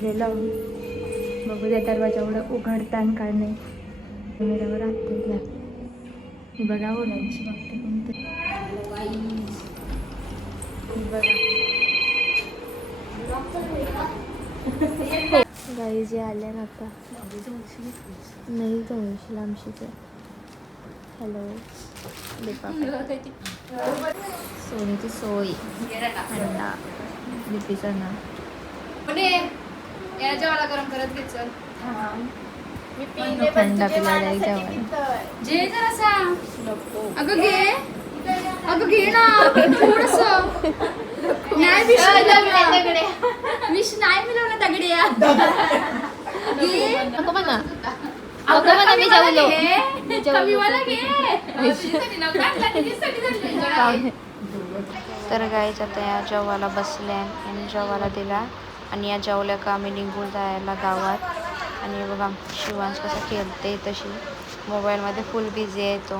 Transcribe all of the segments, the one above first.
बसलेलं. बघू द्या दरवाजा उघडता आणि काय नाही. कॅमेऱ्यावर राहते ही बघा ओलांची बघते कोणते बघा गाई जे आल्या ना आता नाही जाऊशी लांबशीच आहे. हॅलो सोनीची सोय अंडा लिपीचा ना जेवायला गरम करत घेत चल. थंड पिला जेवायला जे जरासा अगं घे अगं घे ना थोडंसं. नाही विष नाही मिळवलं दगड्या घे नको म्हणा नको म्हणा मी जेवलो कमीवाला घे. तर गाईच आता या जेवायला बसल्या आणि जेवायला दिला आणि या जेवल्या का आम्ही निघून जायला गावात. आणि बघा शिवांश कसं खेळते तशी मोबाईलमध्ये फुल बिझी आहे तो.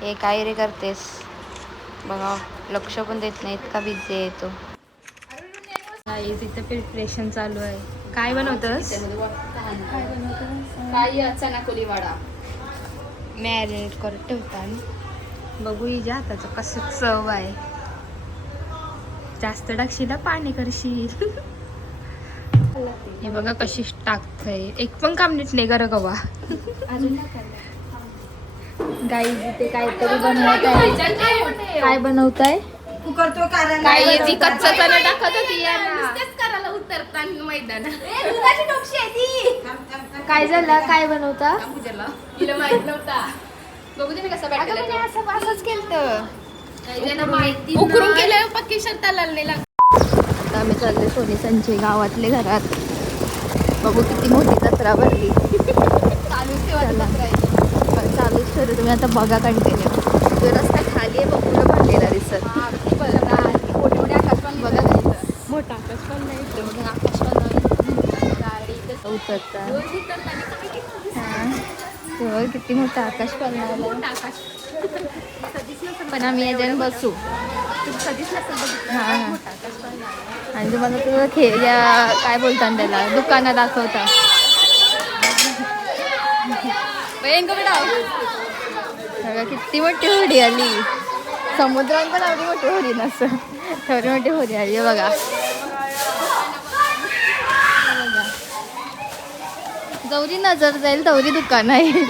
हे काय रे करतेस बघा लक्ष पण देत नाही इतका बिझी आहे तो. तिथं प्रिपरेशन चालू आहे. काय बनवतोस? चना वडा मॅरिनेट करत ठेवतात. बघू हिच्या हाताचं कसं चव आहे. जास्त टाकशील ना पाणी करशील. हे बघा कशी टाकतंय. एक पण काम नीट नाही करा गवा. गाई इथे काहीतरी बनवत आहे. काय बनवताय? काय ती कच्चा चना टाकत होती करायला उतरताना मैदान. काय झालं? काय बनवता? तिला माहित नव्हता. बघू दे कसं असं असंच केलं. उकरून केलं पक्की शर्ट लावलेला. आता आम्ही चालले सोनी संचे गावातले घरात. बघू किती मोठी जत्रा भरली. चालूच ठेवलं तुम्ही आता बघा कंटिन्यू. जो रस्ता खाली आहे बघूला भरलेला दिसत. बघा मोठा आकाश पण नाही आकाश पण उतरता. हां किती मोठा आकाश पण पण आम्ही याच्याने बसू. हां आणि तुम्हाला तो या काय बोलतात त्याला दुकानात दाखवता. बघा किती मोठी होडी आली. समुद्रात पण एवढी मोठी होडी नसतं. एवढी मोठी होडी आली बघा. जवरी नजर जाईल तेवढी दुकान आहे.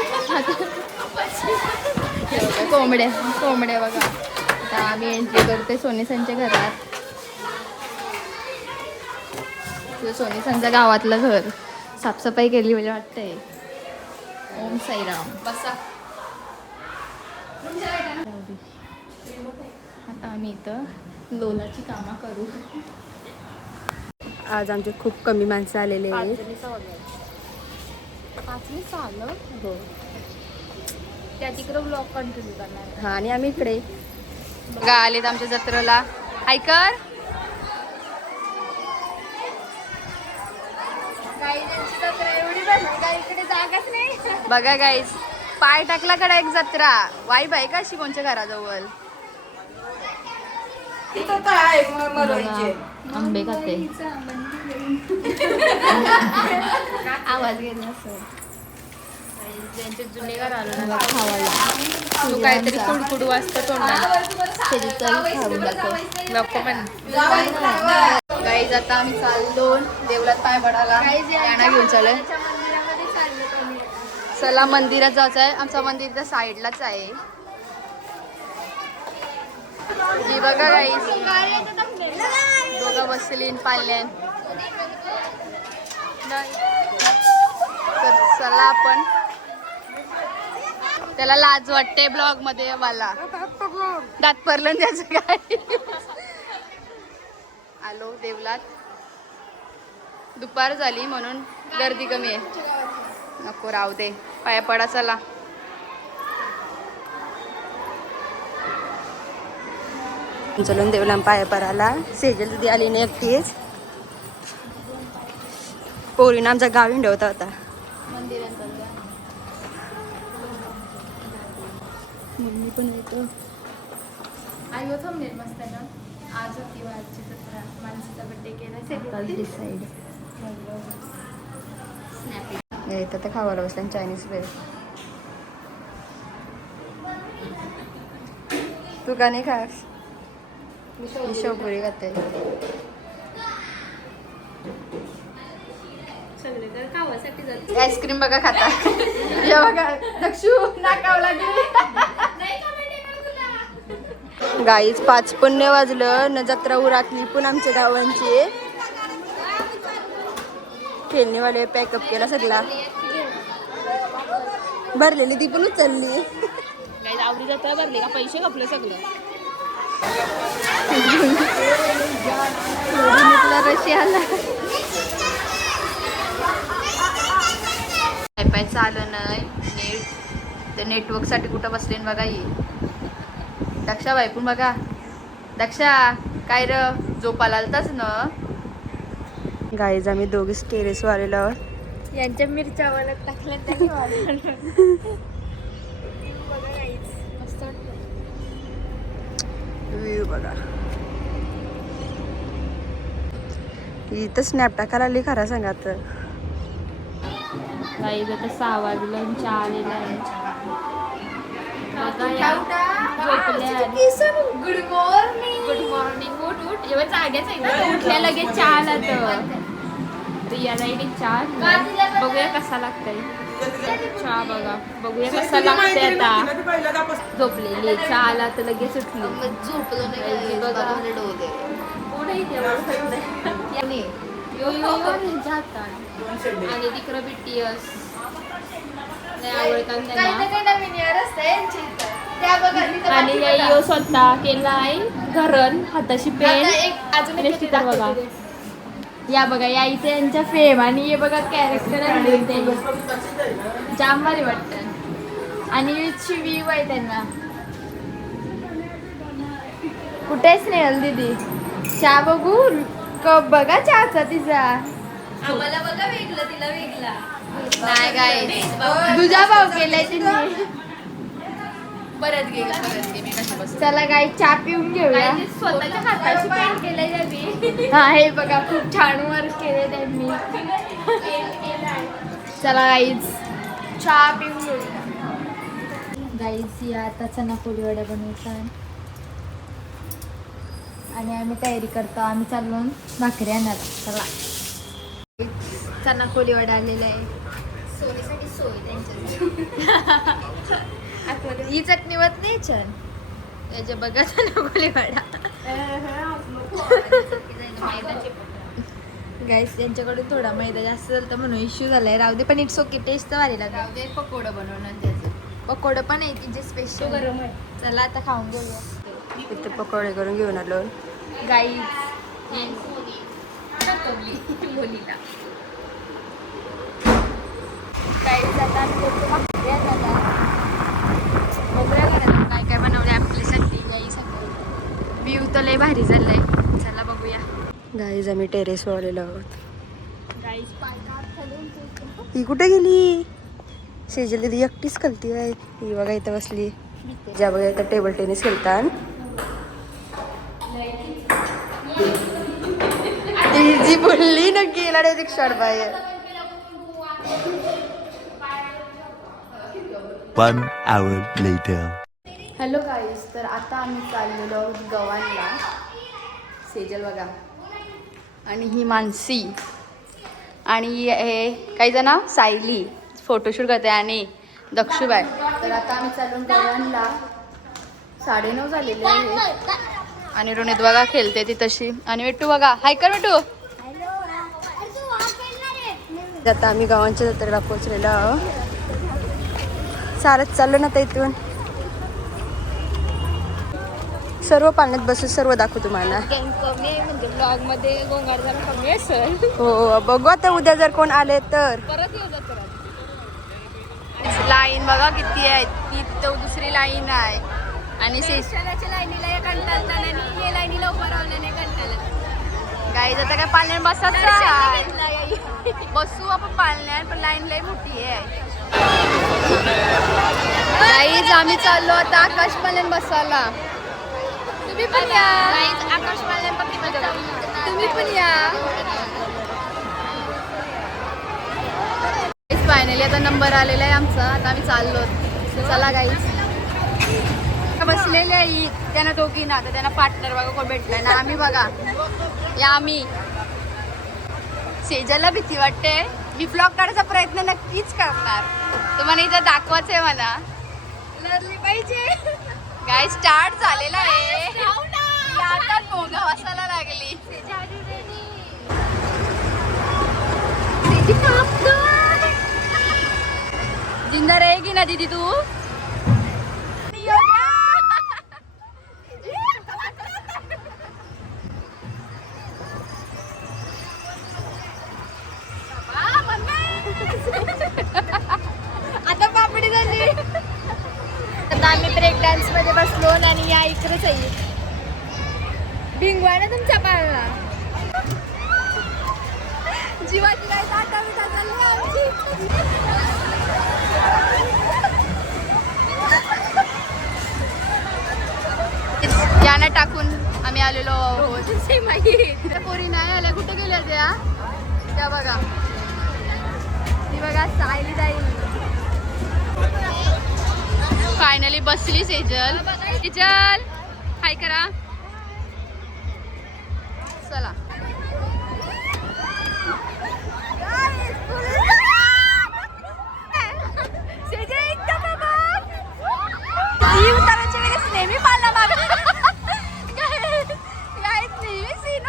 कोंबड्या बघा. आता आम्ही एंट्री करतोय सोनीसांच्या घरात. सोनीसांच्या गावातलं घर साफसफाई केली म्हणजे वाटतंय. ओम साईराम. बसा आता आम्ही इथं लोलाची कामं करू. आज आमचे खूप कमी माणसं आलेले आहेत. 5 आलं हो त्या तिकडं ब्लॉग कंटिन्यू करणार. हा आणि आम्ही इकडे बघा आलेत आमच्या जत्रेला. ऐकर बघा गाईज पाय टाकला कडा एक जत्रा वाईब आहे का शिवनच्या घराजवळ. आंबे खाते. आवाज घेत नसतो. ज्यांचे जुने घर आलं ना खावायला तू काहीतरी कुडकुडू वाजतं तोंडाला. त्याची चव खाऊन दाखव. नको पण गाईज आता आम्ही चाललो देवळात पाय पडायला. यांना घेऊन चालय. चला मंदिरात जायचं आहे. आमचं मंदिर त्या साईडलाच आहे. ही बघा गाईज दोघं बसलीन पाल्यान. तर चला आपण त्याला लाज वाटते ब्लॉग मध्ये मला दात पडलं त्याचं काय. आलो देवलात. दुपार झाली म्हणून गर्दी कमी आहे. नको राहू दे पाया पडा चला. चलून देवला पाया पडायला. सेजल दिदी आली नाही एकटीच. पोरीनं आमचा गाव हिंडवता होता. मम्मी पण येतो. आई होतो मस्त ना. आज होती वाजची जत्रा. माणसाचा बड्डे केला. डिसाईड इथं तर खावायला बसल्या चायनीज वेळ. तू का नाही खास? मी शेवपुरी खाते. आईस्क्रीम बघा खाता. हे बघा दक्षू नाकाव लागली. गाईच 5 पुण्य वाजलं न जत्रा उरातली पण आमच्या गावांची. खेळणीवाले पॅकअप केला सगळा. भरलेली ती पण उचलली. आवडी जत्रा भरली का पैसे खपले सगळं. रशियाला वायफाय चालू नाही नेट. तर नेटवर्क साठी कुठं बसले बघा. ही दक्षा बायपून बघा. दक्षा काय र झोपाला आलताच ना. गाईज आम्ही दोघीच टेरेस वालेलो आहोत. यांच्या मिरच्या वाळत टाकल्या त्यांनी व्ह्यू बघा. इथं स्नॅप टाकायला आली खरा सांगा तर. गाईज आता 6 वाजलं चहा आलेला आहे. Good morning. उठ जेव्हा जाग्याच आहे उठल्या लगेच चहा आला तर याला चहा बघूया कसा लागतंय. चहा बघा बघूया कसा लागतंय. आता झोपलेली चहा आला तर लगेच उठली. झोपलो आणि तिकडं BTS आवडतात त्यांना. आणि यो स्वतः केलाय धरण हाताशी पेन. अजून बघा या बघा या इथे यांच्या फेम. आणि हे बघा कॅरेक्टर जाम भारी वाटत. आणि शिवीव आहे त्यांना. कुठे स्नेहल दीदी चहा बघू कप बघा चहाचा तिचा. आम्हाला बघा वेगळं तिला वेगळा. नाही काय तुझा भाव केलाय तिने. परत घे मी कशा बस. चला गाई चहा पिऊन घेऊया. स्वतःच्या हाताशी पेंट केलंय त्यांनी. हा हे बघा खूप छान वर्क केले त्यांनी. चला गाईज चहा पिऊन घेऊया. गाईज या आता चना पोळी वड्या बनवतात आणि आम्ही तयारी करतो. आम्ही चाललो भाकरी आणायला. चला चना कोली वडा आलेला आहे. सोयीसाठी सोय त्यांच्या. ही चटणी वत नाही छान त्याच्या बघा चना कोली वडा. गाईस यांच्याकडून थोडा मैदा जास्त झाला म्हणून इश्यू झालाय. राहू दे पण इट्स ओके. टेस्ट तर भारी लागला. राहू दे पकोडं बनवणार त्याचं. पकोडं पण आहे की जे स्पेशल गरम आहे. चला आता खाऊन घेऊया. इथे पकोडे करून घेऊन आलो. गाईज काय काय बनवले आपल्यासाठी गाईसाठी. व्ह्यू तर लय भारी झालाय. चला बघूया. गाईज आम्ही टेरेस वर आलेलो आहोत. गाईज ही कुठे गेली? सेजल दीदी एकटीच खेळती आहे. ही बघा इथं बसली. ज्या बघा इथं टेबल टेनिस खेळतात. जी बोलली ना गेला डायरेक्ट शॉट बाहेर. 1 hour later. Hello guys. तर आता आम्ही चाललेलो आहोत गव्हाणला. सेजल बघा आणि ही मानसी आणि हे काही जण सायली फोटोशूट करते आणि दक्षुबाई. तर आता आम्ही चालून गव्हाणला. 9:30 झालेले आहे. आणि रोनित बघा खेळते ती तशी. आणि वेटू बघा हाय कर वेटू. आता आम्ही गावांच्या जत्रेला पोचलेलो आहोत. चालत चाललो ना तर इथून सर्व पाण्यात बसून सर्व दाखवू तुम्हाला. कमी आहे म्हणजे ब्लॉग मध्ये गोंगाट जरा कमी असेल. हो बघू आता उद्या जर कोण आले तर. परत येऊ जत्रा. लाईन बघा किती आहे. ती तो दुसरी लाईन आहे. आणि शिक्षणाच्या लाईनीला कंटाळतात आणि हे लाईनीला उभं राहण्याने कंटाळतात. गाईज आता काय पाळण्यात बसायचं. बसू आपण पाळण्यात पण लाईन लई मोठी आहे. गाईज आम्ही चाललो आता आकाश पाळण्यात बसायला. तुम्ही पण या. आकाश पाळण्यात बघितलं तुम्ही पण या. फायनली आता नंबर आलेला आहे आमचा. आता आम्ही चाललो. चला गाईस. बसलेले आहे त्यांना दोघी ना, तर त्यांना पार्टनर बघा कोण भेटलाय ना. आम्ही बघा या आम्ही सेजलला भीती वाटते. मी ब्लॉग काढायचा प्रयत्न नक्कीच करणार. तुम्हाला इथं दाखवायचं आहे मला. लढली पाहिजे. गाय स्टार्ट झालेला आहे. आता मोगा वासायला लागली. जिंदा रहेगी ना दीदी तू. आता पापडी झाली. आता आम्ही ब्रेक डान्स मध्ये बसलो आणि या इकडेच आहे. भिंगवा ना तुमच्या पायाला. जीवाची काय ताटा बिटा चालली आमची. याना टाकून आम्ही आलेलो आहोत. पोरी नाही आल्या. कुठे गेल्या त्या बघा. ती बघा सायली जाईल. फायनली बसली सेजल. सेजल हाय करा. चला सेजल एकदम ही उताराच्या वेळेस नेहमी पाला माग नेहमी सीन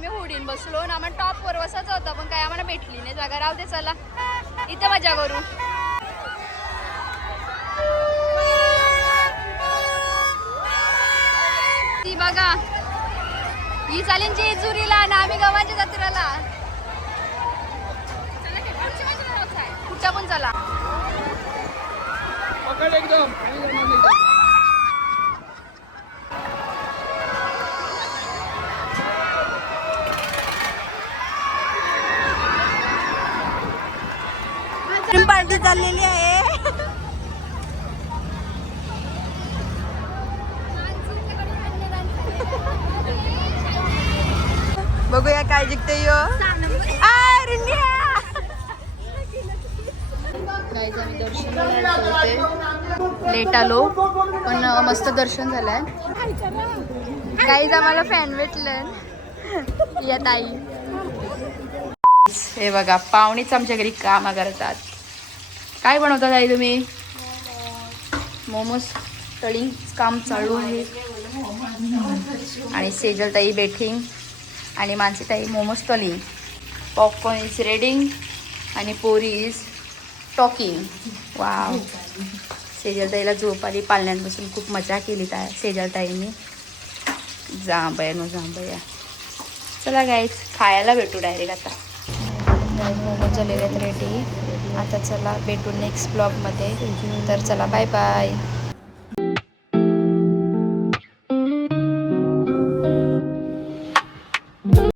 मी होडीन बसलो ना. आम्हाला टॉप वर बसायचा होता पण काय आम्हाला भेटली नाही जागा. राहू दे चला इथं मजा करू. ती बघा ही चालेल जेजुरीला ना आम्ही गव्हाच्या जत्रेला. कुठं पण चला. पार्टी चाललेली आहे. बघूया काय जिंकते. लेट आलो पण मस्त दर्शन झालंय. काहीच आम्हाला फॅन भेटलं या ताई. हे बघा पाहुणेच आमच्या घरी काम करतात. काय बनवतात आई तुम्ही? मोमोज तळी काम चालू आहे. आणि सेजल ताई बेटिंग आणि मानसी ताई मोमोज तळी. पॉपकॉर्न इज रेडिंग आणि पोरी इज टॉकिंग. वाव. सेजल ताईला झोप आली. पालण्यांपासून खूप मजा केली सेजल ताईंनी. जांभया. चला गाईज खायला भेटू डायरेक्ट आता. मोमोज झालेले आहेत रेडी. आता चला भेटू नेक्स्ट ब्लॉगमध्ये. तर चला बाय बाय.